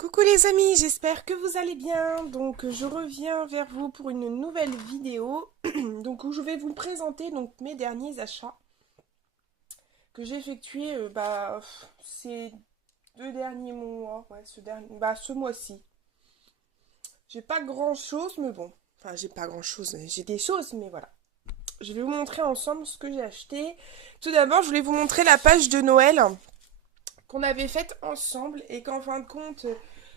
Coucou les amis, j'espère que vous allez bien. Donc je reviens vers vous pour une nouvelle vidéo donc où je vais vous présenter mes derniers achats que j'ai effectués ces 2 derniers mois, ouais, ce mois-ci. J'ai pas grand-chose mais bon, enfin j'ai pas grand-chose, j'ai des choses mais voilà. Je vais vous montrer ensemble ce que j'ai acheté. Tout d'abord, je voulais vous montrer la page de Noël qu'on avait faite ensemble et qu'en fin de compte,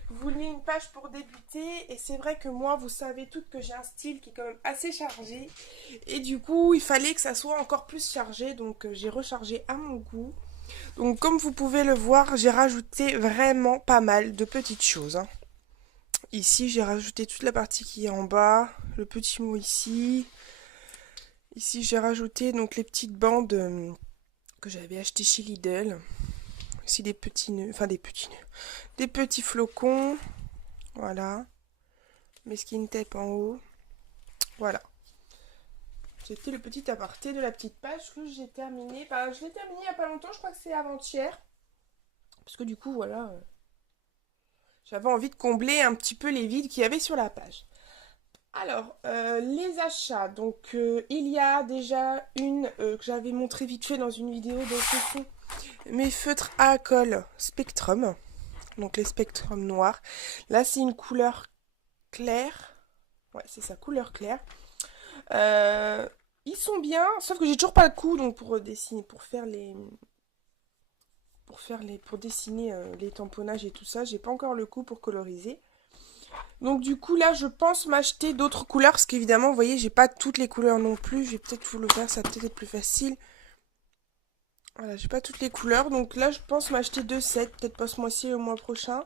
vous vouliez une page pour débuter. Et c'est vrai que moi, vous savez toutes que j'ai un style qui est quand même assez chargé. Et du coup, il fallait que ça soit encore plus chargé. Donc, j'ai rechargé à mon goût. Donc, comme vous pouvez le voir, j'ai rajouté vraiment pas mal de petites choses, hein. Ici, j'ai rajouté toute la partie qui est en bas. Le petit mot ici. Ici, j'ai rajouté donc les petites bandes que j'avais achetées chez Lidl. Ici des petits nœuds, enfin des petits nœuds, des petits flocons, voilà, mes skin tape en haut, voilà. C'était le petit aparté de la petite page que j'ai terminé. Enfin, je l'ai terminé il n'y a pas longtemps, je crois que c'est avant-hier, parce que du coup, voilà, j'avais envie de combler un petit peu les vides qu'il y avait sur la page. Alors, les achats, donc il y a déjà une que j'avais montré vite fait dans une vidéo, donc ce sont mes feutres à colle Spectrum. Donc les spectrums noirs. Là, c'est une couleur claire. Ouais, c'est ça, couleur claire. Euh, Ils sont bien, sauf que j'ai toujours pas le coup donc pour dessiner, pour dessiner les tamponnages et tout ça, j'ai pas encore le coup pour coloriser. Donc du coup là, je pense m'acheter d'autres couleurs parce qu'évidemment, vous voyez, j'ai pas toutes les couleurs non plus. Je vais peut-être vous le faire, ça va peut-être être plus facile. Voilà, j'ai pas toutes les couleurs, donc là, je pense m'acheter 2 sets, peut-être pas ce mois-ci, le mois prochain,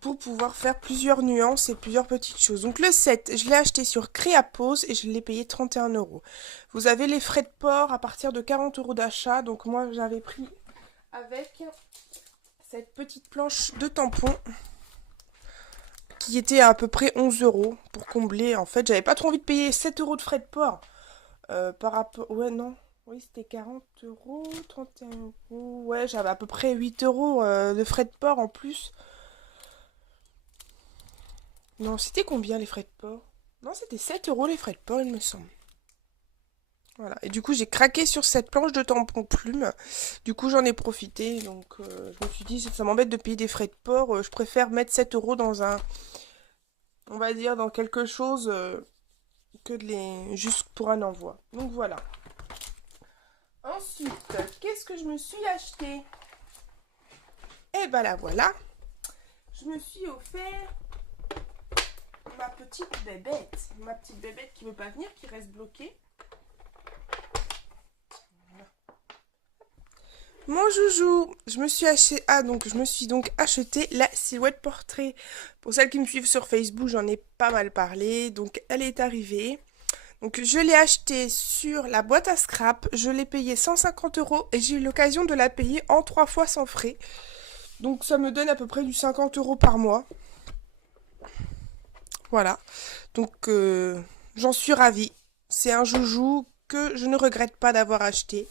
pour pouvoir faire plusieurs nuances et plusieurs petites choses. Donc le set, je l'ai acheté sur Créapose et je l'ai payé 31 €. Vous avez les frais de port à partir de 40 € d'achat. Donc moi j'avais pris avec cette petite planche de tampons qui était à peu près 11 € pour combler. En fait, j'avais pas trop envie de payer 7 € de frais de port par rapport... Ouais, non. Oui, c'était 40 €, 31 €. Ouais, j'avais à peu près 8 € de frais de port en plus. Non, c'était combien les frais de port? Non, c'était 7 € les frais de port, il me semble. Voilà. Et du coup, j'ai craqué sur cette planche de tampon plume. Du coup, j'en ai profité. Donc, je me suis dit, ça m'embête de payer des frais de port. Je préfère mettre 7 € dans on va dire, dans quelque chose que juste pour un envoi. Donc, voilà. Ensuite, qu'est-ce que je me suis acheté? Eh ben la voilà. Je me suis offert ma petite bébête. Ma petite bébête qui veut pas venir, qui reste bloquée. Mon joujou, je me suis donc acheté la silhouette portrait. Pour celles qui me suivent sur Facebook, j'en ai pas mal parlé. Donc elle est arrivée. Donc je l'ai achetée sur la boîte à scrap. Je l'ai payée 150 € et j'ai eu l'occasion de la payer en 3 fois sans frais. Donc ça me donne à peu près du 50 € par mois. Voilà. Donc j'en suis ravie. C'est un joujou que je ne regrette pas d'avoir acheté.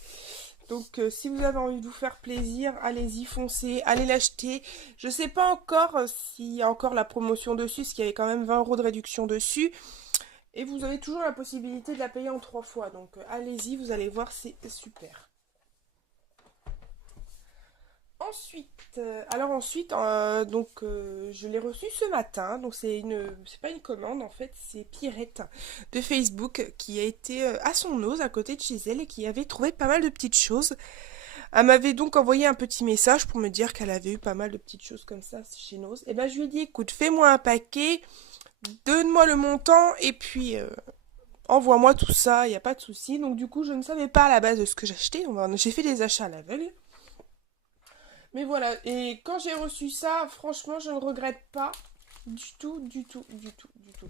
Donc si vous avez envie de vous faire plaisir, allez-y, foncez, allez l'acheter. Je sais pas encore s'il y a encore la promotion dessus, parce qu'il y avait quand même 20 € de réduction dessus. Et vous avez toujours la possibilité de la payer en 3 fois. Donc allez-y, vous allez voir, c'est super. Je l'ai reçu ce matin. Donc c'est pas une commande en fait, c'est Pierrette de Facebook qui a été à son ose à côté de chez elle et qui avait trouvé pas mal de petites choses. Elle m'avait donc envoyé un petit message pour me dire qu'elle avait eu pas mal de petites choses comme ça chez Nose. Et ben je lui ai dit, écoute, fais-moi un paquet, donne-moi le montant et puis envoie-moi tout ça, il n'y a pas de souci. Donc du coup, je ne savais pas à la base de ce que j'achetais. J'ai fait des achats à l'aveugle. Mais voilà, et quand j'ai reçu ça, franchement, je ne regrette pas du tout, du tout, du tout, du tout.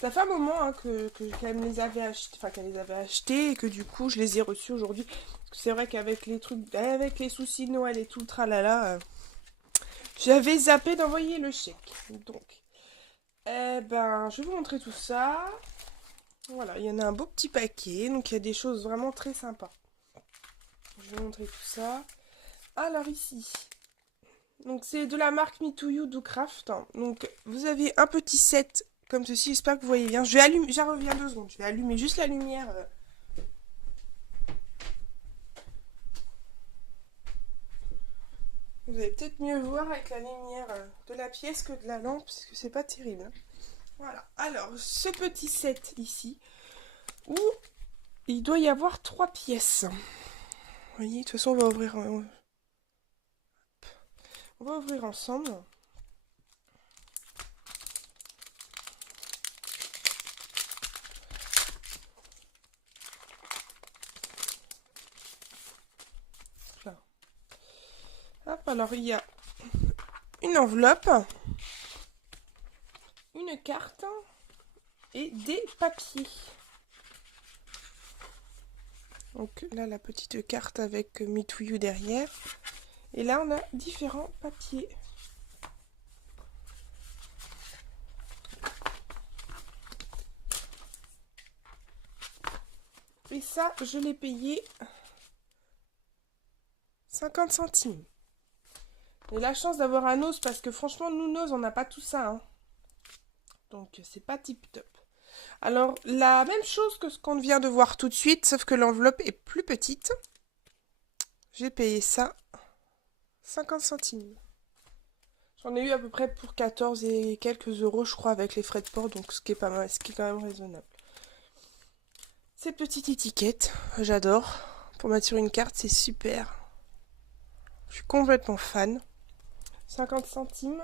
Ça fait un moment hein, qu'elle me les avait achetés, enfin qu'elle les avait achetés et que du coup je les ai reçus aujourd'hui. Parce que c'est vrai qu'avec les trucs, avec les soucis de Noël et tout le tralala, j'avais zappé d'envoyer le chèque. Donc, eh ben, je vais vous montrer tout ça. Voilà, il y en a un beau petit paquet, donc il y a des choses vraiment très sympas. Je vais vous montrer tout ça. Alors ici, Donc c'est de la marque Me To You Do Craft. Donc vous avez un petit set comme ceci, j'espère que vous voyez bien. Je vais allumer, j'en reviens 2 secondes, je vais allumer juste la lumière. Vous allez peut-être mieux voir avec la lumière de la pièce que de la lampe, parce que c'est pas terrible. Voilà, alors ce petit set ici, où il doit y avoir 3 pièces. Vous voyez, de toute façon on va ouvrir ensemble. Là. Hop, alors il y a une enveloppe, une carte et des papiers. Donc là, la petite carte avec Me To You derrière. Et là, on a différents papiers. Et ça, je l'ai payé 50 centimes. J'ai la chance d'avoir un os parce que franchement, nous, nos, on n'a pas tout ça. Hein. Donc, c'est pas tip top. Alors, la même chose que ce qu'on vient de voir tout de suite, sauf que l'enveloppe est plus petite. J'ai payé ça 50 centimes. J'en ai eu à peu près pour 14 et quelques euros, je crois, avec les frais de port, donc ce qui est pas mal, ce qui est quand même raisonnable. Ces petites étiquettes, j'adore. Pour mettre sur une carte, c'est super. Je suis complètement fan. 50 centimes.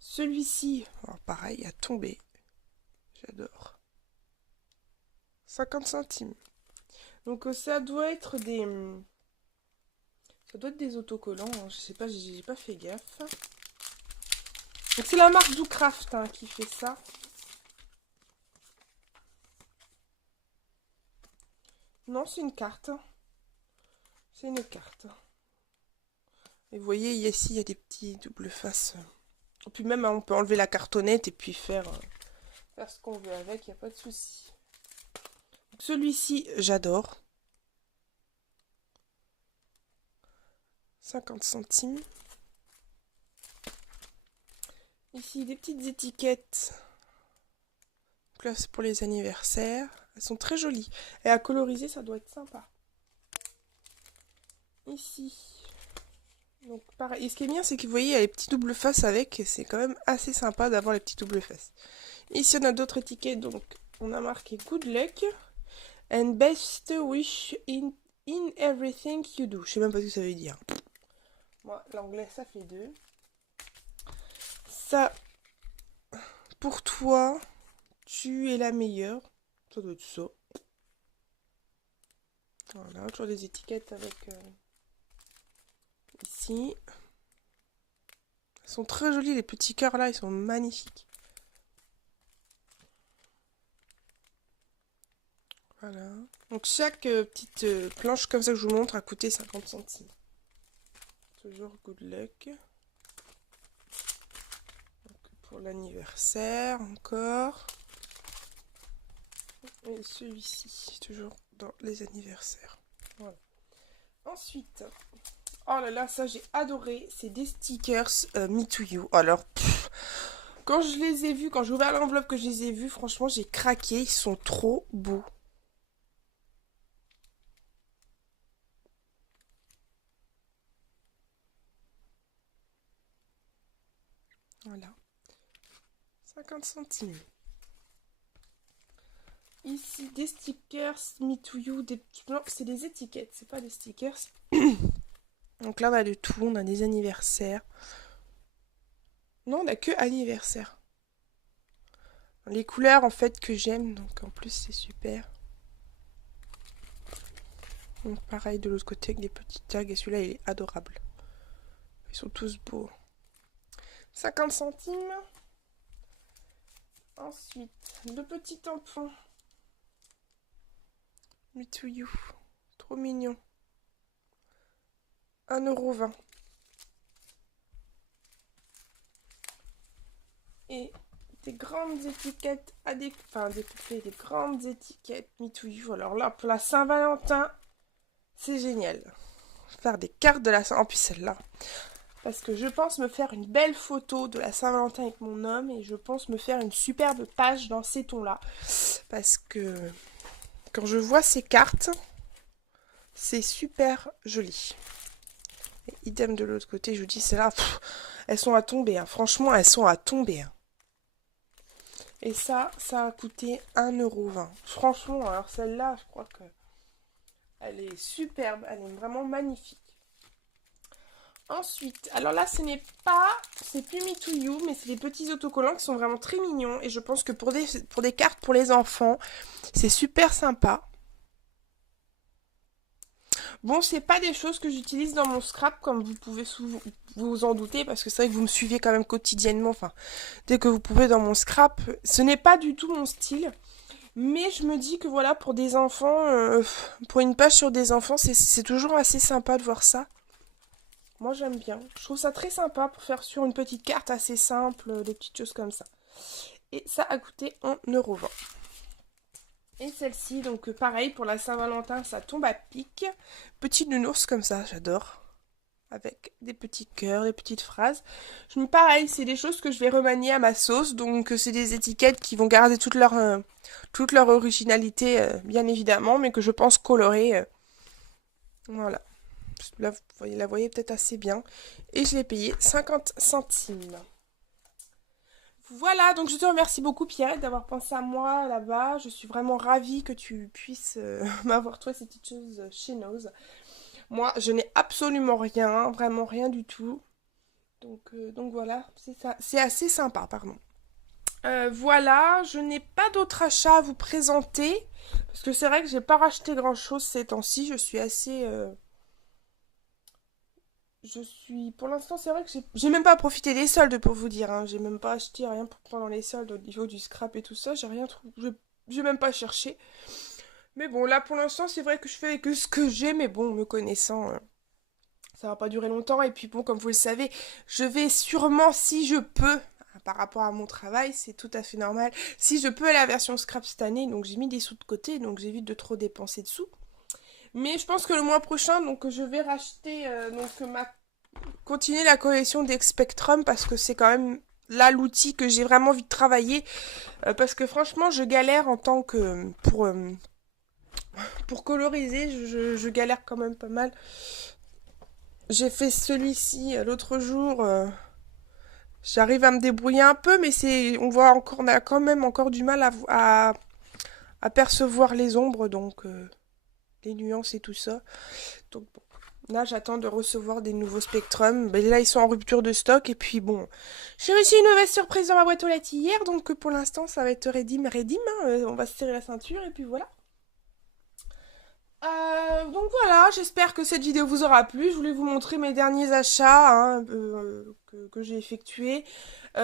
Celui-ci, pareil, a tombé. J'adore. 50 centimes. Donc ça doit être des... Ça doit être des autocollants. Hein. Je sais pas, j'ai pas fait gaffe. Donc c'est la marque Do Craft hein, qui fait ça. Non, c'est une carte. C'est une carte. Et vous voyez, ici, il y a des petits doubles faces. Et puis même, on peut enlever la cartonnette et puis faire ce qu'on veut avec, il n'y a pas de souci. Celui-ci, j'adore. 50 centimes. Ici, des petites étiquettes. Donc là, c'est pour les anniversaires. Elles sont très jolies. Et à coloriser, ça doit être sympa. Ici. Donc pareil. Et ce qui est bien, c'est que vous voyez, il y a les petits doubles faces avec. C'est quand même assez sympa d'avoir les petits doubles faces. Ici, on a d'autres étiquettes. Donc, on a marqué Good Luck and Best Wish in everything you do. Je sais même pas ce que ça veut dire. Moi, l'anglais, ça fait 2. Ça, pour toi, tu es la meilleure. Ça doit être ça. Voilà, toujours des étiquettes avec... ici. Elles sont très jolies, les petits cœurs là, ils sont magnifiques. Voilà. Donc chaque petite planche comme ça que je vous montre a coûté 50 centimes. Toujours Good Luck. Donc, pour l'anniversaire encore. Et celui-ci, toujours dans les anniversaires. Voilà. Ensuite, oh là là, ça j'ai adoré. C'est des stickers Me To You. Alors, quand je les ai vus, quand j'ai ouvert l'enveloppe que je les ai vus, franchement, j'ai craqué. Ils sont trop beaux. Voilà. 50 centimes. Ici, des stickers Me To You. Non, c'est des étiquettes, c'est pas des stickers. Donc là, on a de tout. On a des anniversaires. Non, on a que anniversaire. Les couleurs, en fait, que j'aime. Donc, en plus, c'est super. Donc, pareil, de l'autre côté, avec des petits tags. Et celui-là, il est adorable. Ils sont tous beaux. 50 centimes. Ensuite, le petit tampon. Me To You. Trop mignon. 1,20 €. Et des grandes étiquettes à des poupées, des grandes étiquettes Me To You. Alors là, pour la Saint-Valentin, c'est génial. Faire des cartes de la Saint... En plus, celle-là. parce que je pense me faire une belle photo de la Saint-Valentin avec mon homme et je pense me faire une superbe page dans ces tons-là. Parce que quand je vois ces cartes, c'est super joli. Et idem de l'autre côté, je vous dis, c'est là, elles sont à tomber. Hein. Franchement, elles sont à tomber. Hein. Et ça a coûté 1,20 €. Franchement, alors celle-là, je crois que elle est superbe. Elle est vraiment magnifique. Ensuite, alors là, c'est plus Me To You, mais c'est les petits autocollants qui sont vraiment très mignons. Et je pense que pour des cartes pour les enfants, c'est super sympa. Bon, c'est pas des choses que j'utilise dans mon scrap, comme vous pouvez vous en douter, parce que c'est vrai que vous me suivez quand même quotidiennement, enfin, dès que vous pouvez dans mon scrap. Ce n'est pas du tout mon style. Mais je me dis que voilà, pour des enfants, pour une page sur des enfants, c'est toujours assez sympa de voir ça. Moi j'aime bien. Je trouve ça très sympa pour faire sur une petite carte assez simple, des petites choses comme ça. Et ça a coûté 1,20 €. Et celle-ci, donc pareil, pour la Saint-Valentin, ça tombe à pic. Petit nounours comme ça, j'adore. Avec des petits cœurs, des petites phrases. Pareil, c'est des choses que je vais remanier à ma sauce. Donc c'est des étiquettes qui vont garder toute leur originalité, bien évidemment, mais que je pense colorer. Voilà. Là, vous la voyez peut-être assez bien. Et je l'ai payé 50 centimes. Voilà, donc je te remercie beaucoup Pierrette d'avoir pensé à moi là-bas. Je suis vraiment ravie que tu puisses m'avoir trouvé ces petites choses chez Nose. Moi, je n'ai absolument rien, vraiment rien du tout. Donc voilà, c'est ça. C'est assez sympa, pardon. Voilà, je n'ai pas d'autres achats à vous présenter. Parce que c'est vrai que j'ai pas racheté grand-chose ces temps-ci. Je suis assez... Pour l'instant, c'est vrai que j'ai même pas profité des soldes pour vous dire. Hein. J'ai même pas acheté rien pendant les soldes au niveau du scrap et tout ça. J'ai rien trouvé. J'ai même pas cherché. Mais bon, là pour l'instant, c'est vrai que je fais que ce que j'ai. Mais bon, me connaissant, ça va pas durer longtemps. Et puis bon, comme vous le savez, je vais sûrement, si je peux, par rapport à mon travail, c'est tout à fait normal. Si je peux aller à la version scrap cette année, donc j'ai mis des sous de côté, donc j'évite de trop dépenser de sous. Mais je pense que le mois prochain, donc je vais racheter continuer la collection d'Expectrum parce que c'est quand même là l'outil que j'ai vraiment envie de travailler parce que franchement je galère en tant que pour coloriser je galère quand même pas mal. J'ai fait celui-ci l'autre jour. J'arrive à me débrouiller un peu, mais on a quand même encore du mal à percevoir les ombres, donc les nuances et tout ça. Donc bon. Là, j'attends de recevoir des nouveaux Spectrum. Ben, là, ils sont en rupture de stock. Et puis, bon, j'ai reçu une mauvaise surprise dans ma boîte aux lettres hier. Donc, pour l'instant, ça va être redim. Hein. On va se serrer la ceinture. Et puis, voilà. Donc, voilà. J'espère que cette vidéo vous aura plu. Je voulais vous montrer mes derniers achats hein, que j'ai effectués.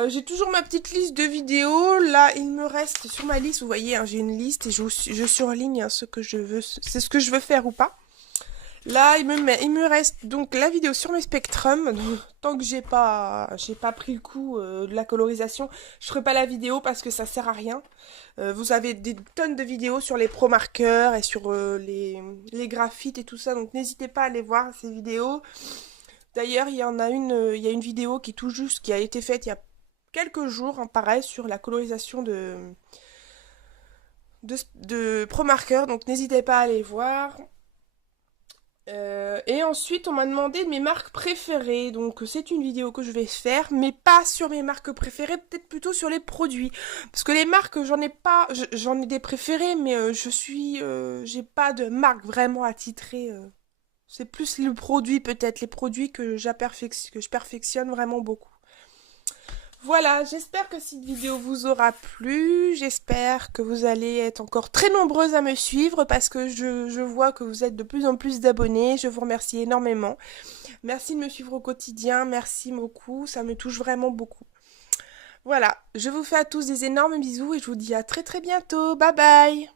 J'ai toujours ma petite liste de vidéos. Là, il me reste sur ma liste. Vous voyez, hein, j'ai une liste et je surligne hein, ce que je veux. C'est ce que je veux faire ou pas. Là, il me reste donc la vidéo sur mes Spectrum. Donc, tant que j'ai pas pris le coup de la colorisation, je ferai pas la vidéo parce que ça sert à rien. Vous avez des tonnes de vidéos sur les pro marqueurs et sur les graphites et tout ça. Donc n'hésitez pas à aller voir ces vidéos. D'ailleurs, il y a une vidéo qui a été faite il y a quelques jours, hein, pareil, sur la colorisation de pro marqueurs. Donc n'hésitez pas à aller voir. Et ensuite, on m'a demandé mes marques préférées. Donc, c'est une vidéo que je vais faire, mais pas sur mes marques préférées, peut-être plutôt sur les produits. Parce que les marques, j'en ai pas, j'en ai des préférées, mais j'ai pas de marque vraiment attitrée. C'est plus le produit peut-être, les produits que je perfectionne vraiment beaucoup. Voilà, j'espère que cette vidéo vous aura plu. J'espère que vous allez être encore très nombreuses à me suivre parce que je vois que vous êtes de plus en plus d'abonnés. Je vous remercie énormément. Merci de me suivre au quotidien. Merci beaucoup. Ça me touche vraiment beaucoup. Voilà, je vous fais à tous des énormes bisous et je vous dis à très très bientôt. Bye bye!